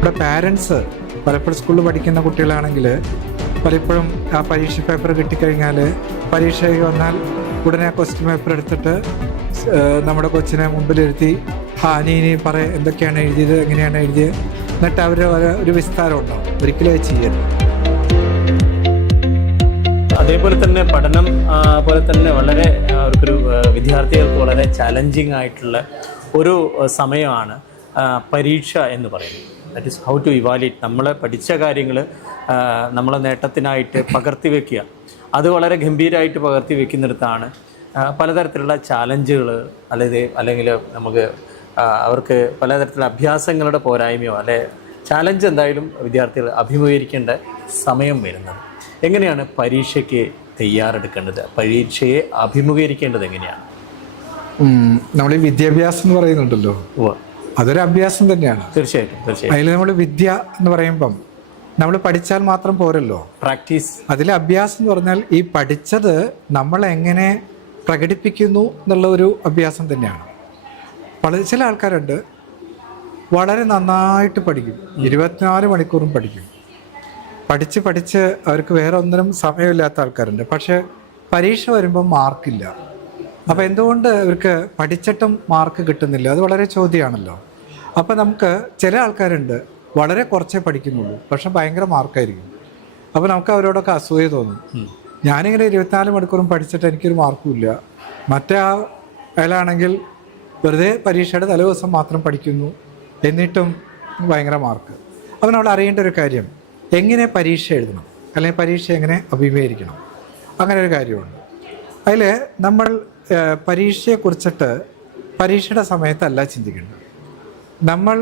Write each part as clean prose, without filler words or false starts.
ഇവിടെ പാരൻസ് പലപ്പോഴും സ്കൂളിൽ പഠിക്കുന്ന കുട്ടികളാണെങ്കിൽ പലപ്പോഴും ആ പരീക്ഷ പേപ്പർ കിട്ടിക്കഴിഞ്ഞാൽ പരീക്ഷയ്ക്ക് വന്നാൽ ഉടനെ ആ ക്വസ്റ്റ്യൻ പേപ്പർ എടുത്തിട്ട് നമ്മുടെ കൊച്ചിനെ മുമ്പിലിരുത്തി നീ എന്തൊക്കെയാണ് എഴുതിയത്, എങ്ങനെയാണ് എഴുതിയത്, എന്നിട്ട് അവർ ഒരു വിസ്താരം ഉണ്ടാവും. ഒരിക്കലും അത് ചെയ്യരുത്. അതേപോലെ തന്നെ പഠനം പോലെ തന്നെ വളരെ അവർക്കൊരു വിദ്യാർത്ഥികൾക്ക് വളരെ ചലഞ്ചിങ് ആയിട്ടുള്ള ഒരു സമയമാണ് പരീക്ഷ എന്ന് പറയുന്നത്. That is how to evaluate. നമ്മൾ പഠിച്ച കാര്യങ്ങൾ നമ്മളെ നേട്ടത്തിനായിട്ട് പകർത്തി വയ്ക്കുക. അത് വളരെ ഗംഭീരമായിട്ട് പകർത്തി വയ്ക്കുന്നിടത്താണ് പലതരത്തിലുള്ള ചാലഞ്ചുകൾ അല്ലെങ്കിൽ നമുക്ക് അവർക്ക് പലതരത്തിലുള്ള അഭ്യാസങ്ങളുടെ പോരായ്മയോ ചാലഞ്ച് എന്തായാലും വിദ്യാർത്ഥികൾ അഭിമുഖീകരിക്കേണ്ട സമയം വരുന്നത്. എങ്ങനെയാണ് പരീക്ഷയ്ക്ക് തയ്യാറെടുക്കേണ്ടത്? പരീക്ഷയെ അഭിമുഖീകരിക്കേണ്ടത് എങ്ങനെയാണ്? നമ്മൾ ഈ വിദ്യാഭ്യാസം എന്ന് പറയുന്നുണ്ടല്ലോ, അതൊരു അഭ്യാസം തന്നെയാണ്. തീർച്ചയായിട്ടും. അതിൽ നമ്മൾ വിദ്യ എന്ന് പറയുമ്പം നമ്മൾ പഠിച്ചാൽ മാത്രം പോരല്ലോ, പ്രാക്ടീസ്. അതിലെ അഭ്യാസം എന്ന് പറഞ്ഞാൽ ഈ പഠിച്ചത് നമ്മൾ എങ്ങനെ പ്രകടിപ്പിക്കുന്നു എന്നുള്ള ഒരു അഭ്യാസം തന്നെയാണ്. ചില ആൾക്കാരുണ്ട് വളരെ നന്നായിട്ട് പഠിക്കും, 24 മണിക്കൂറും പഠിക്കും, പഠിച്ച് അവർക്ക് വേറെ ഒന്നിനും സമയമില്ലാത്ത ആൾക്കാരുണ്ട്. പക്ഷെ പരീക്ഷ വരുമ്പം മാർക്കില്ല. അപ്പോൾ എന്തുകൊണ്ട് ഇവർക്ക് പഠിച്ചിട്ടും മാർക്ക് കിട്ടുന്നില്ല? അത് വളരെ ചോദ്യമാണല്ലോ. അപ്പോൾ നമുക്ക് ചില ആൾക്കാരുണ്ട് വളരെ കുറച്ചേ പഠിക്കുന്നുള്ളൂ, പക്ഷെ ഭയങ്കര മാർക്കായിരിക്കും. അപ്പോൾ നമുക്ക് അവരോടൊക്കെ അസൂയ തോന്നും. ഞാനിങ്ങനെ 24 മണിക്കൂറും പഠിച്ചിട്ട് എനിക്കൊരു മാർക്കും ഇല്ല. മറ്റേ അയാളാണെങ്കിൽ വെറുതെ പരീക്ഷയുടെ തലേദിവസം മാത്രം പഠിക്കുന്നു, എന്നിട്ടും ഭയങ്കര മാർക്ക്. അപ്പോൾ നമ്മൾ അറിയേണ്ട ഒരു കാര്യം, എങ്ങനെ പരീക്ഷ എഴുതണം അല്ലെങ്കിൽ പരീക്ഷ എങ്ങനെ അഭിമുഖീകരിക്കണം, അങ്ങനെ ഒരു കാര്യമുണ്ട്. അതിൽ നമ്മൾ പരീക്ഷയെക്കുറിച്ചിട്ട് പരീക്ഷയുടെ സമയത്തല്ല ചിന്തിക്കേണ്ടത്. നമ്മൾ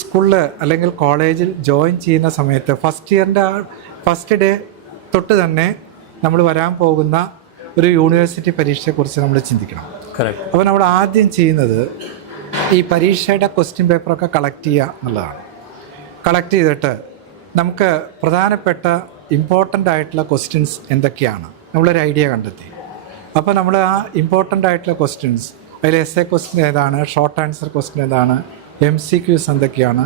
സ്കൂളിൽ അല്ലെങ്കിൽ കോളേജിൽ ജോയിൻ ചെയ്യുന്ന സമയത്ത് ഫസ്റ്റ് ഡേ തൊട്ട് തന്നെ നമ്മൾ വരാൻ പോകുന്ന ഒരു യൂണിവേഴ്സിറ്റി പരീക്ഷയെക്കുറിച്ച് നമ്മൾ ചിന്തിക്കണം. അപ്പോൾ നമ്മൾ ആദ്യം ചെയ്യുന്നത് ഈ പരീക്ഷയുടെ ക്വസ്റ്റ്യൻ പേപ്പറൊക്കെ കളക്ട് ചെയ്യുക എന്നുള്ളതാണ്. കളക്ട് ചെയ്തിട്ട് നമുക്ക് പ്രധാനപ്പെട്ട ഇമ്പോർട്ടൻ്റ് ആയിട്ടുള്ള ക്വസ്റ്റ്യൻസ് എന്തൊക്കെയാണ് നമ്മളൊരു ഐഡിയ കണ്ടെത്തി. അപ്പോൾ നമ്മൾ ആ ഇമ്പോർട്ടൻ്റ് ആയിട്ടുള്ള ക്വസ്റ്റ്യൻസ്, അതിൽ എസ് എ ക്വസ്റ്റ്യൻ ഏതാണ്, ഷോർട്ട് ആൻസർ ക്വസ്റ്റ്യൻ ഏതാണ്, MCQs എന്തൊക്കെയാണ്,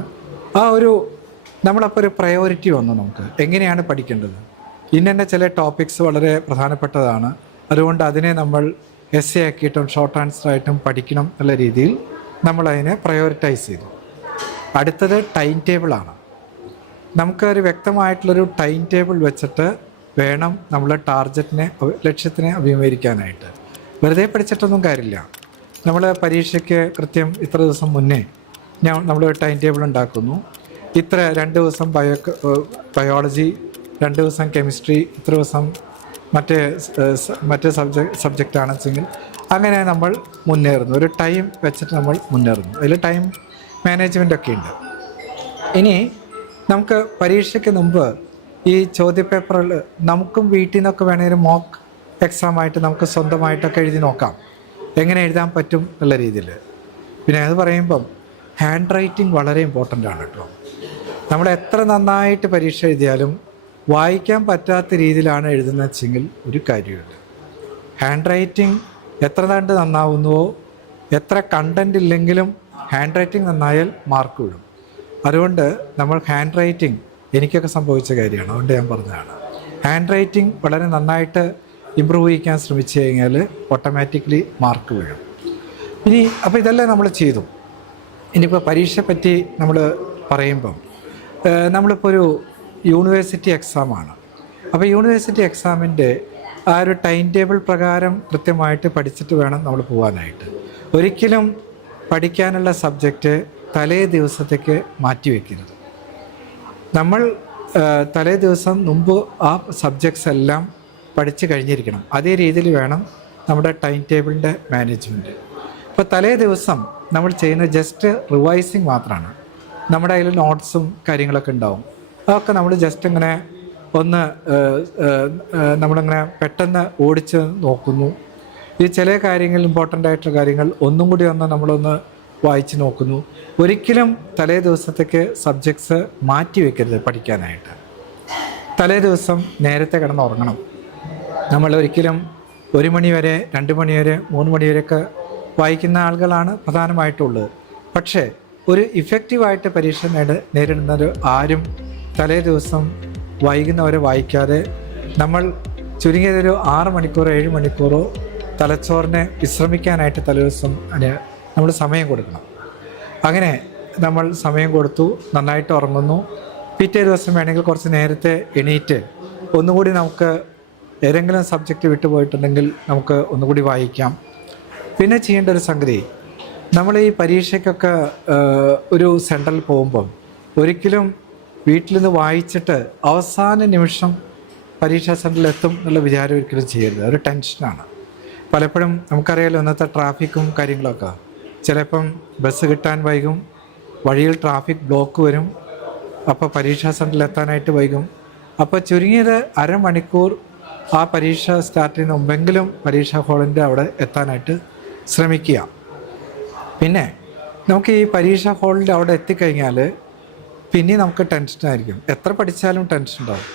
നമ്മളപ്പോൾ ഒരു പ്രയോറിറ്റി വന്നു. നമുക്ക് എങ്ങനെയാണ് പഠിക്കേണ്ടത്, ഇന്ന ചില ടോപ്പിക്സ് വളരെ പ്രധാനപ്പെട്ടതാണ്, അതുകൊണ്ട് അതിനെ നമ്മൾ എസ് എ ആക്കിയിട്ടും ഷോർട്ട് ആൻസർ ആയിട്ടും പഠിക്കണം എന്നുള്ള രീതിയിൽ നമ്മളതിനെ പ്രയോറിറ്റൈസ് ചെയ്തു. അടുത്തത് ടൈം ടേബിളാണ്. നമുക്കൊരു വ്യക്തമായിട്ടുള്ളൊരു ടൈം ടേബിൾ വെച്ചിട്ട് വേണം നമ്മൾ ലക്ഷ്യത്തിനെ അഭിമുഖീകരിക്കാനായിട്ട്. വെറുതെ പഠിച്ചിട്ടൊന്നും കാര്യമില്ല. നമ്മൾ പരീക്ഷയ്ക്ക് കൃത്യം ഇത്ര ദിവസം മുന്നേ നമ്മൾ ടൈം ടേബിൾ ഉണ്ടാക്കുന്നു. 2 ദിവസം ബയോളജി, 2 ദിവസം കെമിസ്ട്രി, ഇത്ര ദിവസം മറ്റേ സബ്ജക്റ്റ് ആണെച്ചെങ്കിൽ അങ്ങനെ നമ്മൾ മുന്നേറുന്നു. ഒരു ടൈം വെച്ചിട്ട് നമ്മൾ മുന്നേറുന്നു. അതിൽ ടൈം മാനേജ്മെൻ്റൊക്കെ ഉണ്ട്. ഇനി നമുക്ക് പരീക്ഷയ്ക്ക് മുമ്പ് ഈ ചോദ്യപേപ്പറിൽ നമുക്കും വീട്ടിൽ നിന്നൊക്കെ വേണമെങ്കിൽ മോക്ക് എക്സാമായിട്ട് നമുക്ക് സ്വന്തമായിട്ടൊക്കെ എഴുതി നോക്കാം, എങ്ങനെ എഴുതാൻ പറ്റും എന്നുള്ള രീതിയിൽ. പിന്നെ അത് പറയുമ്പം ഹാൻഡ് റൈറ്റിംഗ് വളരെ ഇമ്പോർട്ടൻ്റ് ആണ് കേട്ടോ. നമ്മൾ എത്ര നന്നായിട്ട് പരീക്ഷ എഴുതിയാലും വായിക്കാൻ പറ്റാത്ത രീതിയിലാണ് എഴുതുന്നത് വെച്ചെങ്കിൽ ഒരു കാര്യമുണ്ട്. ഹാൻഡ് റൈറ്റിംഗ് എത്ര കണ്ട് നന്നാവുന്നുവോ, എത്ര കണ്ടൻ്റ് ഇല്ലെങ്കിലും ഹാൻഡ് റൈറ്റിംഗ് നന്നായാൽ മാർക്ക് വീഴും. അതുകൊണ്ട് നമ്മൾ ഹാൻഡ് റൈറ്റിംഗ് എനിക്കൊക്കെ സംഭവിച്ച കാര്യമാണ്, അതുകൊണ്ട് ഞാൻ പറഞ്ഞതാണ്. ഹാൻഡ് റൈറ്റിംഗ് വളരെ നന്നായിട്ട് ഇമ്പ്രൂവ് ചെയ്യിക്കാൻ ശ്രമിച്ചു കഴിഞ്ഞാൽ ഓട്ടോമാറ്റിക്കലി മാർക്ക് വീഴും. അപ്പോൾ ഇതെല്ലാം നമ്മൾ ചെയ്തു. ഇനിയിപ്പോൾ പരീക്ഷയെ പറ്റി നമ്മൾ പറയുമ്പം നമ്മളിപ്പോൾ ഒരു യൂണിവേഴ്സിറ്റി എക്സാമാണ്. അപ്പോൾ യൂണിവേഴ്സിറ്റി എക്സാമിൻ്റെ ആ ഒരു ടൈം ടേബിൾ പ്രകാരം കൃത്യമായിട്ട് പഠിച്ചിട്ട് വേണം നമ്മൾ പോകാനായിട്ട്. ഒരിക്കലും പഠിക്കാനുള്ള സബ്ജക്റ്റ് തലേ ദിവസത്തേക്ക് മാറ്റി വയ്ക്കരുത്. നമ്മൾ തലേ ദിവസം മുമ്പ് ആ സബ്ജക്ട്സ് എല്ലാം പഠിച്ച് കഴിഞ്ഞിരിക്കണം. അതേ രീതിയിൽ വേണം നമ്മുടെ ടൈം ടേബിളിൻ്റെ മാനേജ്മെൻറ്റ്. ഇപ്പോൾ തലേ ദിവസം നമ്മൾ ചെയ്യുന്ന ജസ്റ്റ് റിവൈസിങ് മാത്രമാണ്. നമ്മുടെ കയ്യിൽ നോട്ട്സും കാര്യങ്ങളൊക്കെ ഉണ്ടാവും. അതൊക്കെ നമ്മൾ ജസ്റ്റ് ഇങ്ങനെ നമ്മളിങ്ങനെ പെട്ടെന്ന് ഓടിച്ച് നോക്കുന്നു. ഈ ചില കാര്യങ്ങൾ, ഇമ്പോർട്ടൻ്റ് ആയിട്ടുള്ള കാര്യങ്ങൾ ഒന്നും കൂടി നമ്മളൊന്ന് വായിച്ച് നോക്കുന്നു. ഒരിക്കലും തലേ ദിവസത്തേക്ക് സബ്ജക്ട്സ് മാറ്റി വയ്ക്കരുത് പഠിക്കാനായിട്ട്. തലേ ദിവസം നേരത്തെ കിടന്ന് ഉറങ്ങണം. നമ്മൾ ഒരിക്കലും 1 മണി വരെ, 2 മണി വരെ, 3 മണി വരെയൊക്കെ വായിക്കുന്ന ആളുകളാണ് പ്രധാനമായിട്ടുള്ളത്. പക്ഷേ ഒരു ഇഫക്റ്റീവായിട്ട് പരീക്ഷ നേരിടുന്നവർ ആരും തലേ ദിവസം വൈകുന്നവരെ വായിക്കാതെ നമ്മൾ ചുരുങ്ങിയതൊരു 6 മണിക്കൂറോ 7 മണിക്കൂറോ തലച്ചോറിനെ വിശ്രമിക്കാനായിട്ട് തലേദിവസം നമ്മൾ സമയം കൊടുക്കണം. അങ്ങനെ നമ്മൾ സമയം കൊടുത്തു, നന്നായിട്ട് ഉറങ്ങുന്നു. പിറ്റേ ദിവസം വേണമെങ്കിൽ കുറച്ച് നേരത്തെ എണീറ്റ് ഒന്നുകൂടി നമുക്ക് ഏതെങ്കിലും സബ്ജക്റ്റ് വിട്ടുപോയിട്ടുണ്ടെങ്കിൽ നമുക്ക് ഒന്നുകൂടി വായിക്കാം. പിന്നെ ചെയ്യേണ്ട ഒരു സംഗതി, നമ്മൾ ഈ പരീക്ഷയ്ക്കൊക്കെ ഒരു സെൻറ്ററിൽ പോകുമ്പം ഒരിക്കലും വീട്ടിൽ നിന്ന് വായിച്ചിട്ട് അവസാന നിമിഷം പരീക്ഷാ സെൻറ്ററിൽ എത്തും എന്നുള്ള വിചാരം ഒരിക്കലും ചെയ്യരുത്. ഒരു ടെൻഷനാണ്. പലപ്പോഴും നമുക്കറിയാലോ ഇന്നത്തെ ട്രാഫിക്കും കാര്യങ്ങളൊക്കെ. ചിലപ്പം ബസ് കിട്ടാൻ വൈകും, വഴിയിൽ ട്രാഫിക് ബ്ലോക്ക് വരും, അപ്പോൾ പരീക്ഷാ സെൻറ്ററിൽ എത്താനായിട്ട് വൈകും. അപ്പോൾ ചുരുങ്ങിയത് അരമണിക്കൂർ ആ പരീക്ഷ സ്റ്റാർട്ട് ചെയ്യുന്ന മുമ്പെങ്കിലും പരീക്ഷാ ഹാളിൻ്റെ അവിടെ എത്താനായിട്ട് ശ്രമിക്കുക. പിന്നെ നമുക്ക് ഈ പരീക്ഷാ ഹാളിൻ്റെ അവിടെ എത്തിക്കഴിഞ്ഞാൽ പിന്നെ നമുക്ക് ടെൻഷനായിരിക്കും. എത്ര പഠിച്ചാലും ടെൻഷൻ ഉണ്ടാവും.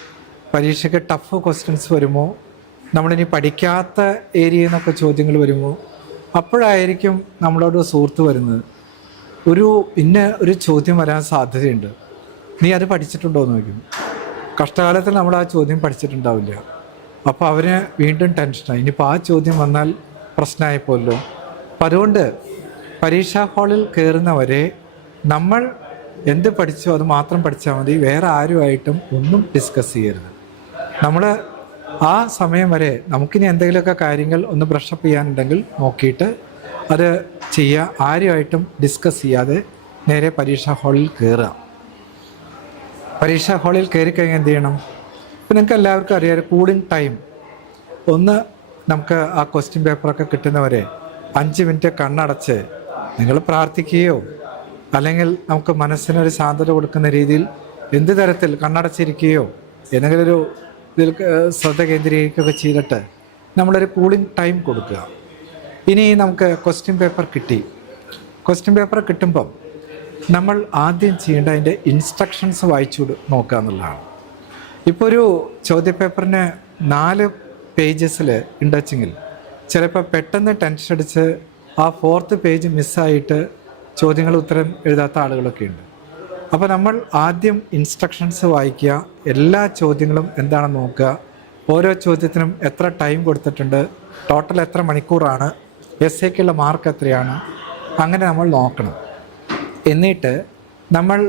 പരീക്ഷയ്ക്ക് ടഫ് ക്വസ്റ്റ്യൻസ് വരുമോ, നമ്മളിനി പഠിക്കാത്ത ഏരിയയിൽ നിന്നൊക്കെ ചോദ്യങ്ങൾ വരുമോ, അപ്പോഴായിരിക്കും നമ്മളോട് സുഹൃത്ത് വരുന്നത്, ഒരു ചോദ്യം വരാൻ സാധ്യതയുണ്ട്, നീ അത് പഠിച്ചിട്ടുണ്ടോ എന്ന് ചോദിക്കും. കഷ്ടകാലത്തിൽ നമ്മൾ ആ ചോദ്യം പഠിച്ചിട്ടുണ്ടാവില്ല. അപ്പോൾ അവന് വീണ്ടും ടെൻഷനായി, ഇനിയിപ്പോൾ ആ ചോദ്യം വന്നാൽ പ്രശ്നമായിപ്പോലോ. അപ്പം അതുകൊണ്ട് പരീക്ഷാ ഹാളിൽ കയറുന്നവരെ നമ്മൾ എന്ത് പഠിച്ചോ അത് മാത്രം പഠിച്ചാൽ മതി. വേറെ ആരുമായിട്ടും ഒന്നും ഡിസ്കസ് ചെയ്യരുത്. നമ്മൾ ആ സമയം വരെ നമുക്കിനി എന്തെങ്കിലുമൊക്കെ കാര്യങ്ങൾ ഒന്ന് ബ്രഷപ്പ് ചെയ്യാനുണ്ടെങ്കിൽ നോക്കിയിട്ട് അത് ചെയ്യുക. ആരുമായിട്ടും ഡിസ്കസ് ചെയ്യാതെ നേരെ പരീക്ഷാ ഹാളിൽ കയറുക. പരീക്ഷാ ഹാളിൽ കയറിക്കഴിഞ്ഞാൽ എന്ത് ചെയ്യണം? ഇപ്പം നിങ്ങൾക്ക് എല്ലാവർക്കും അറിയാം, കൂളിംഗ് ടൈം ഒന്ന് നമുക്ക് ആ ക്വസ്റ്റ്യൻ പേപ്പറൊക്കെ കിട്ടുന്നവരെ 5 മിനിറ്റ് കണ്ണടച്ച് നിങ്ങൾ പ്രാർത്ഥിക്കുകയോ അല്ലെങ്കിൽ നമുക്ക് മനസ്സിനൊരു ശാന്തത കൊടുക്കുന്ന രീതിയിൽ എന്ത് തരത്തിൽ കണ്ണടച്ചിരിക്കുകയോ ഏതെങ്കിലും ഒരു ഇതിൽ ശ്രദ്ധ കേന്ദ്രീകരിക്കുകയൊക്കെ ചെയ്തിട്ട് നമ്മളൊരു കൂളിംഗ് ടൈം കൊടുക്കുക. ഇനി നമുക്ക് ക്വസ്റ്റ്യൻ പേപ്പർ കിട്ടി. ക്വസ്റ്റ്യൻ പേപ്പർ കിട്ടുമ്പം നമ്മൾ ആദ്യം ചെയ്യേണ്ട അതിൻ്റെ ഇൻസ്ട്രക്ഷൻസ് വായിച്ചു നോക്കുക എന്നുള്ളതാണ്. ഇപ്പോൾ ഒരു ചോദ്യപേപ്പറിന് 4 പേജസിൽ ഉണ്ടെങ്കിൽ ചിലപ്പോൾ പെട്ടെന്ന് ടെൻഷൻ അടിച്ച് ആ 4th പേജ് മിസ്സായിട്ട് ചോദ്യങ്ങൾ ഉത്തരം എഴുതാത്ത ആളുകളൊക്കെ ഉണ്ട്. അപ്പോൾ നമ്മൾ ആദ്യം ഇൻസ്ട്രക്ഷൻസ് വായിക്കുക, എല്ലാ ചോദ്യങ്ങളും എന്താണെന്ന് നോക്കുക, ഓരോ ചോദ്യത്തിനും എത്ര ടൈം കൊടുത്തിട്ടുണ്ട്, ടോട്ടൽ എത്ര മണിക്കൂറാണ്, എസ്സേക്കുള്ള മാർക്ക് എത്രയാണ്, അങ്ങനെ നമ്മൾ നോക്കണം. എന്നിട്ട് നമ്മൾ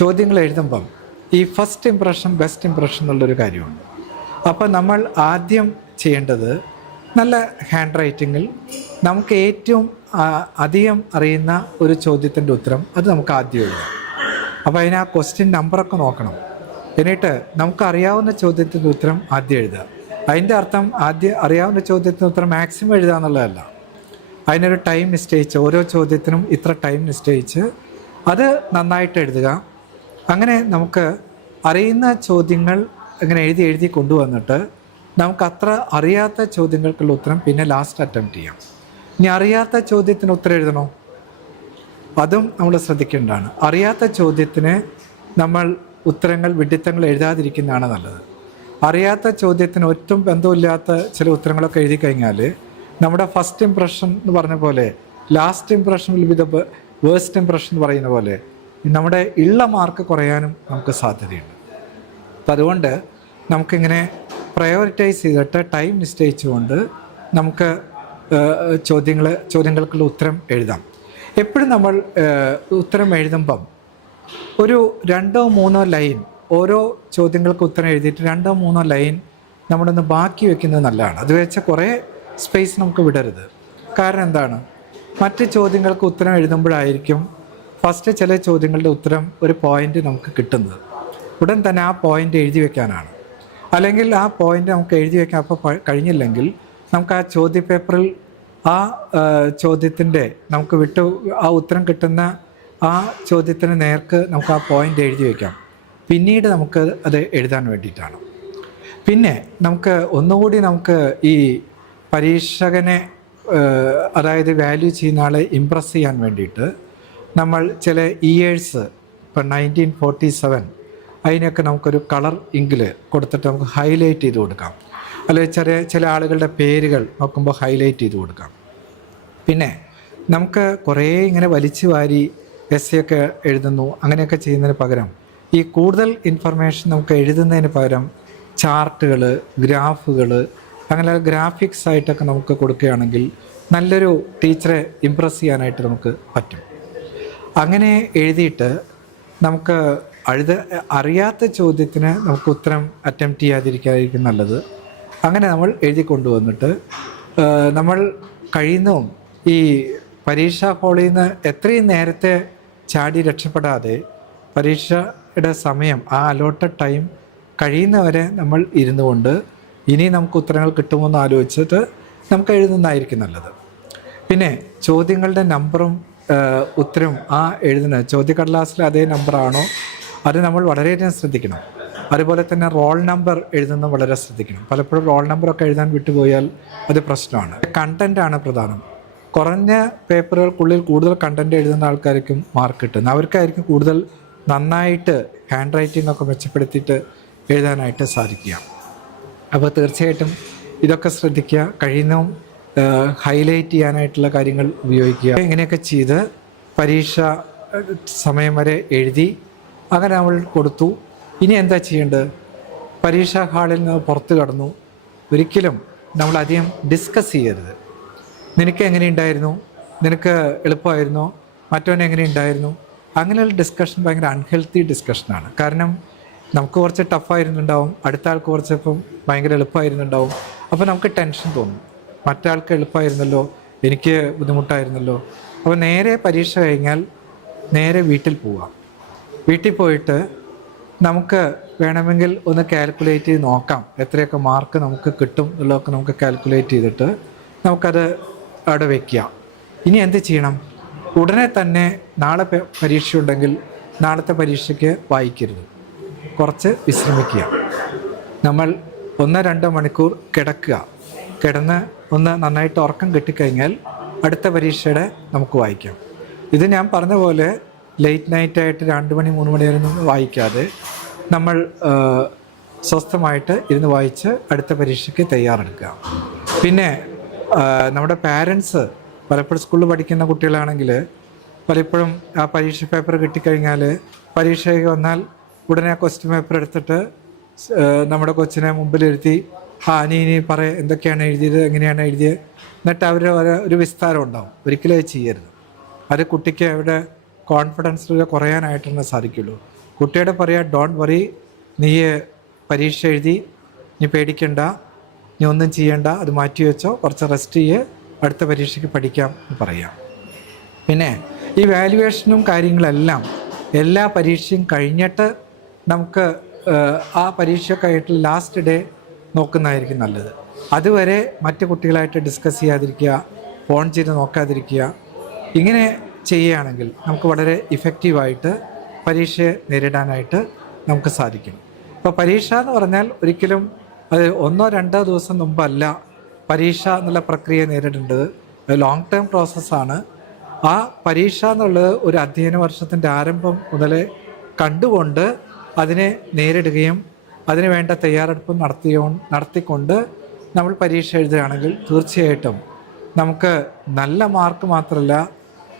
ചോദ്യങ്ങൾ എഴുതുമ്പം ഈ ഫസ്റ്റ് ഇംപ്രഷൻ ബെസ്റ്റ് ഇംപ്രഷൻ എന്നുള്ളൊരു കാര്യമുണ്ട്. അപ്പോൾ നമ്മൾ ആദ്യം ചെയ്യേണ്ടത് നല്ല ഹാൻഡ് റൈറ്റിങ്ങിൽ നമുക്ക് ഏറ്റവും അധികം അറിയുന്ന ഒരു ചോദ്യത്തിൻ്റെ ഉത്തരം അത് നമുക്ക് ആദ്യം എഴുതാം. അപ്പോൾ അതിന് ആ ക്വസ്റ്റ്യൻ നമ്പറൊക്കെ നോക്കണം. എന്നിട്ട് നമുക്കറിയാവുന്ന ചോദ്യത്തിൻ്റെ ഉത്തരം ആദ്യം എഴുതുക. അതിൻ്റെ അർത്ഥം ആദ്യം അറിയാവുന്ന ചോദ്യത്തിൻ്റെ ഉത്തരം മാക്സിമം എഴുതുക എന്നുള്ളതല്ല. അതിനൊരു ടൈം നിശ്ചയിച്ച് ഓരോ ചോദ്യത്തിനും ഇത്ര ടൈം നിശ്ചയിച്ച് അത് നന്നായിട്ട് എഴുതുക. അങ്ങനെ നമുക്ക് അറിയുന്ന ചോദ്യങ്ങൾ അങ്ങനെ എഴുതി കൊണ്ടുവന്നിട്ട് നമുക്ക് അത്ര അറിയാത്ത ചോദ്യങ്ങൾക്കുള്ള ഉത്തരം പിന്നെ ലാസ്റ്റ് അറ്റംപ്റ്റ് ചെയ്യാം. ഇനി അറിയാത്ത ചോദ്യത്തിന് ഉത്തരം എഴുതണോ, അതും നമ്മൾ ശ്രദ്ധിക്കേണ്ടതാണ്. അറിയാത്ത ചോദ്യത്തിന് നമ്മൾ ഉത്തരങ്ങൾ വിഡിത്തങ്ങൾ എഴുതാതിരിക്കുന്നതാണ് നല്ലത്. അറിയാത്ത ചോദ്യത്തിന് ഒട്ടും ബന്ധമില്ലാത്ത ചില ഉത്തരങ്ങളൊക്കെ എഴുതി കഴിഞ്ഞാൽ നമ്മുടെ ഫസ്റ്റ് ഇംപ്രഷൻ എന്ന് പറഞ്ഞ പോലെ last impression will be the worst impression എന്ന് പറയുന്ന പോലെ നമ്മുടെ ഉള്ള മാർക്ക് കുറയാനും നമുക്ക് സാധ്യതയുണ്ട്. അപ്പം അതുകൊണ്ട് നമുക്കിങ്ങനെ ചെയ്തിട്ട് ടൈം നിശ്ചയിച്ചുകൊണ്ട് നമുക്ക് ചോദ്യങ്ങൾക്കുള്ള ഉത്തരം എഴുതാം. എപ്പോഴും നമ്മൾ ഉത്തരം എഴുതുമ്പം ഒരു 2-3 ലൈൻ ഓരോ ചോദ്യങ്ങൾക്ക് ഉത്തരം എഴുതിയിട്ട് 2-3 ലൈൻ നമ്മളൊന്ന് ബാക്കി വെക്കുന്നത് നല്ലതാണ്. അത് വെച്ചാൽ കുറേ സ്പേസ് നമുക്ക് വിടരുത്. കാരണം എന്താണ്, മറ്റ് ചോദ്യങ്ങൾക്ക് ഉത്തരം എഴുതുമ്പോഴായിരിക്കും ഫസ്റ്റ് ചില ചോദ്യങ്ങളുടെ ഉത്തരം ഒരു പോയിൻ്റ് നമുക്ക് കിട്ടുന്നത്. ഉടൻ തന്നെ ആ പോയിൻ്റ് എഴുതി വെക്കാനാണ്. അല്ലെങ്കിൽ ആ പോയിൻ്റ് നമുക്ക് എഴുതി വെക്കാൻ അപ്പോൾ കഴിഞ്ഞില്ലെങ്കിൽ നമുക്ക് ആ ചോദ്യപേപ്പറിൽ ആ ചോദ്യത്തിൻ്റെ നമുക്ക് ആ ഉത്തരം കിട്ടുന്ന ആ ചോദ്യത്തിന് നേർക്ക് നമുക്ക് ആ പോയിൻ്റ് എഴുതി വയ്ക്കാം. പിന്നീട് നമുക്ക് അത് എഴുതാൻ വേണ്ടിയിട്ടാണ്. പിന്നെ നമുക്ക് ഒന്നുകൂടി നമുക്ക് ഈ പരീക്ഷകനെ അതായത് വാല്യൂ ചെയ്യുന്ന ആളെ ഇമ്പ്രസ് ചെയ്യാൻ വേണ്ടിയിട്ട് നമ്മൾ ചില ഇയേഴ്സ് ഇപ്പം 1947 അതിനൊക്കെ നമുക്കൊരു കളർ ഇങ്കിൽ കൊടുത്തിട്ട് നമുക്ക് ഹൈലൈറ്റ് ചെയ്ത് കൊടുക്കാം. അല്ലെങ്കിൽ ചില ആളുകളുടെ പേരുകൾ നോക്കുമ്പോൾ ഹൈലൈറ്റ് ചെയ്ത് കൊടുക്കാം. പിന്നെ നമുക്ക് കുറേ ഇങ്ങനെ വലിച്ചു വാരി essay ഒക്കെ എഴുതുന്നു, അങ്ങനെയൊക്കെ ചെയ്യുന്നതിന് പകരം ഈ കൂടുതൽ ഇൻഫർമേഷൻ നമുക്ക് എഴുതുന്നതിന് പകരം ചാർട്ടുകൾ, ഗ്രാഫുകൾ, അങ്ങനെ ഗ്രാഫിക്സ് ആയിട്ടൊക്കെ നമുക്ക് കൊടുക്കുകയാണെങ്കിൽ നല്ലൊരു ടീച്ചറെ ഇമ്പ്രസ് ചെയ്യാനായിട്ട് നമുക്ക് പറ്റും. അങ്ങനെ എഴുതിയിട്ട് നമുക്ക് അറിയാത്ത ചോദ്യത്തിന് നമുക്ക് ഉത്തരം അറ്റംപ്റ്റ് ചെയ്യാതിരിക്കാതിരിക്കും നല്ലത്. അങ്ങനെ നമ്മൾ എഴുതി കൊണ്ടുവന്നിട്ട് നമ്മൾ കഴിയുന്നതും ഈ പരീക്ഷാ ഹാളിൽ നിന്ന് എത്രയും നേരത്തെ ചാടി രക്ഷപ്പെടാതെ പരീക്ഷയുടെ സമയം, ആ അലോട്ടഡ് ടൈം കഴിയുന്നവരെ നമ്മൾ ഇരുന്നു കൊണ്ട് ഇനി നമുക്ക് ഉത്തരങ്ങൾ കിട്ടുമോ എന്ന് ആലോചിച്ചിട്ട് നമുക്ക് എഴുതുന്നതായിരിക്കും നല്ലത്. പിന്നെ ചോദ്യങ്ങളുടെ നമ്പറും ഉത്തരവും ആ എഴുതുന്ന ചോദ്യക്കടലാസിലെ അതേ നമ്പറാണോ അത് നമ്മൾ വളരെയധികം ശ്രദ്ധിക്കണം. അതുപോലെ തന്നെ റോൾ നമ്പർ എഴുതുന്നത് വളരെ ശ്രദ്ധിക്കണം. പലപ്പോഴും റോൾ നമ്പറൊക്കെ എഴുതാൻ വിട്ടുപോയാൽ അത് പ്രശ്നമാണ്. കണ്ടൻറ്റാണ് പ്രധാനം. കുറഞ്ഞ പേപ്പറുകൾക്കുള്ളിൽ കൂടുതൽ കണ്ടൻറ്റ് എഴുതുന്ന ആൾക്കാർക്കും മാർക്ക് കിട്ടുന്നത്. അവർക്കായിരിക്കും കൂടുതൽ നന്നായിട്ട് ഹാൻഡ് റൈറ്റിംഗ് ഒക്കെ മെച്ചപ്പെടുത്തിയിട്ട് എഴുതാനായിട്ട് സാധിക്കുക. അപ്പോൾ തീർച്ചയായിട്ടും ഇതൊക്കെ ശ്രദ്ധിക്കുക. കഴിയുന്നതും ഹൈലൈറ്റ് ചെയ്യാനായിട്ടുള്ള കാര്യങ്ങൾ ഉപയോഗിക്കുക. ഇങ്ങനെയൊക്കെ ചെയ്ത് പരീക്ഷ സമയം വരെ എഴുതി അങ്ങനെ നമ്മൾ കൊടുത്തു. ഇനി എന്താ ചെയ്യേണ്ടത്? പരീക്ഷാ ഹാളിൽ നിന്ന് പുറത്ത് കടന്നു. ഒരിക്കലും നമ്മളധികം ഡിസ്കസ് ചെയ്യരുത്. നിനക്ക് എങ്ങനെയുണ്ടായിരുന്നു, നിനക്ക് എളുപ്പമായിരുന്നോ, മറ്റവന് എങ്ങനെയുണ്ടായിരുന്നു, അങ്ങനെയുള്ള ഡിസ്കഷൻ ഭയങ്കര അൺഹെൽത്തി ഡിസ്കഷനാണ്. കാരണം നമുക്ക് കുറച്ച് ടഫായിരുന്നുണ്ടാവും, അടുത്ത ആൾക്ക് കുറച്ചിപ്പം ഭയങ്കര എളുപ്പമായിരുന്നുണ്ടാവും. അപ്പോൾ നമുക്ക് ടെൻഷൻ തോന്നും, മറ്റാൾക്ക് എളുപ്പമായിരുന്നല്ലോ, എനിക്ക് ബുദ്ധിമുട്ടായിരുന്നല്ലോ. അപ്പോൾ നേരെ പരീക്ഷ കഴിഞ്ഞാൽ നേരെ വീട്ടിൽ പോവാം. വീട്ടിൽ പോയിട്ട് നമുക്ക് വേണമെങ്കിൽ ഒന്ന് കാൽക്കുലേറ്റ് ചെയ്ത് നോക്കാം എത്രയൊക്കെ മാർക്ക് നമുക്ക് കിട്ടും എന്നുള്ളതൊക്കെ നമുക്ക് കാൽക്കുലേറ്റ് ചെയ്തിട്ട് നമുക്കത് അവിടെ വയ്ക്കുക. ഇനി എന്ത് ചെയ്യണം? ഉടനെ തന്നെ നാളെ പരീക്ഷ ഉണ്ടെങ്കിൽ നാളത്തെ പരീക്ഷയ്ക്ക് വായിക്കരുത്, കുറച്ച് വിശ്രമിക്കുക. നമ്മൾ 1-2 മണിക്കൂർ കിടക്കുക. കിടന്ന് ഒന്ന് നന്നായിട്ട് ഉറക്കം കിട്ടിക്കഴിഞ്ഞാൽ അടുത്ത പരീക്ഷയുടെ നമുക്ക് വായിക്കാം. ഇത് ഞാൻ പറഞ്ഞ പോലെ ലേറ്റ് നൈറ്റായിട്ട് 2 മണി 3 മണി വരെ ഒന്നും വായിക്കാതെ നമ്മൾ സ്വസ്ഥമായിട്ട് ഇരുന്ന് വായിച്ച് അടുത്ത പരീക്ഷയ്ക്ക് തയ്യാറെടുക്കുക. പിന്നെ നമ്മുടെ പാരൻസ് പലപ്പോഴും സ്കൂളിൽ പഠിക്കുന്ന കുട്ടികളാണെങ്കിൽ പലപ്പോഴും ആ പരീക്ഷ പേപ്പർ കിട്ടിക്കഴിഞ്ഞാൽ പരീക്ഷയ്ക്ക് വന്നാൽ ഉടനെ ആ ക്വസ്റ്റ്യൻ പേപ്പർ എടുത്തിട്ട് നമ്മുടെ കൊച്ചിനെ മുമ്പിലിരുത്തി ഇനി എന്തൊക്കെയാണ് എഴുതിയത്, എങ്ങനെയാണ് എഴുതിയത്, എന്നിട്ട് അവർ ഒരു വിസ്താരം ഉണ്ടാവും. ഒരിക്കലും അത് ചെയ്യരുത്. അത് കുട്ടിക്ക് അവരുടെ കോൺഫിഡൻസിൽ കുറയാനായിട്ടാണ് സാധിക്കുള്ളൂ. കുട്ടിയോട് പറയുക, ഡോണ്ട് വറി, നീ പരീക്ഷ എഴുതി, നീ പേടിക്കണ്ട, നീ ഒന്നും ചെയ്യണ്ട, അത് മാറ്റി വെച്ചോ, കുറച്ച് റെസ്റ്റ് ചെയ്യ്, അടുത്ത പരീക്ഷയ്ക്ക് പഠിക്കാം എന്ന് പറയാം. പിന്നെ ഈ വാല്യുവേഷനും കാര്യങ്ങളെല്ലാം എല്ലാ പരീക്ഷയും കഴിഞ്ഞിട്ട് നമുക്ക് ആ പരീക്ഷയൊക്കെ ആയിട്ട് ലാസ്റ്റ് ഡേ നോക്കുന്നതായിരിക്കും നല്ലത്. അതുവരെ മറ്റു കുട്ടികളായിട്ട് ഡിസ്കസ് ചെയ്യാതിരിക്കുക, ഫോൺ ചെയ്ത് നോക്കാതിരിക്കുക. ഇങ്ങനെ ചെയ്യുകയാണെങ്കിൽ നമുക്ക് വളരെ ഇഫക്റ്റീവായിട്ട് പരീക്ഷയെ നേരിടാനായിട്ട് നമുക്ക് സാധിക്കും. അപ്പോൾ പരീക്ഷ എന്ന് പറഞ്ഞാൽ ഒരിക്കലും അത് 1-2 ദിവസം മുമ്പല്ല പരീക്ഷ എന്നുള്ള പ്രക്രിയ നേരിടേണ്ടത്. അത് ലോങ് ടേം പ്രോസസ്സാണ്. ആ പരീക്ഷ എന്നുള്ളത് ഒരു അധ്യയന വർഷത്തിൻ്റെ ആരംഭം മുതലേ കണ്ടുകൊണ്ട് അതിനെ നേരിടുകയും അതിന് വേണ്ട തയ്യാറെടുപ്പ് നടത്തിക്കൊണ്ട് നമ്മൾ പരീക്ഷ എഴുതുകയാണെങ്കിൽ തീർച്ചയായിട്ടും നമുക്ക് നല്ല മാർക്ക് മാത്രമല്ല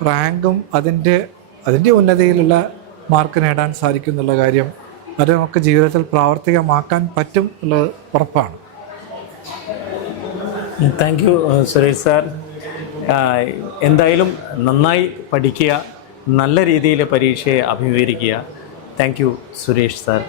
റാങ്കും അതിൻ്റെ ഉന്നതിയിലുള്ള മാർക്ക് നേടാൻ സാധിക്കും എന്നുള്ള കാര്യം അത് നമുക്ക് ജീവിതത്തിൽ പ്രാവർത്തികമാക്കാൻ പറ്റും എന്നുള്ളത് ഉറപ്പാണ്. Thank you Suresh sir. എന്തായാലും നന്നായി പഠിക്കുക, നല്ല രീതിയിൽ പരീക്ഷയെ അഭിമുഖീകരിക്കുക. Thank you Suresh sir.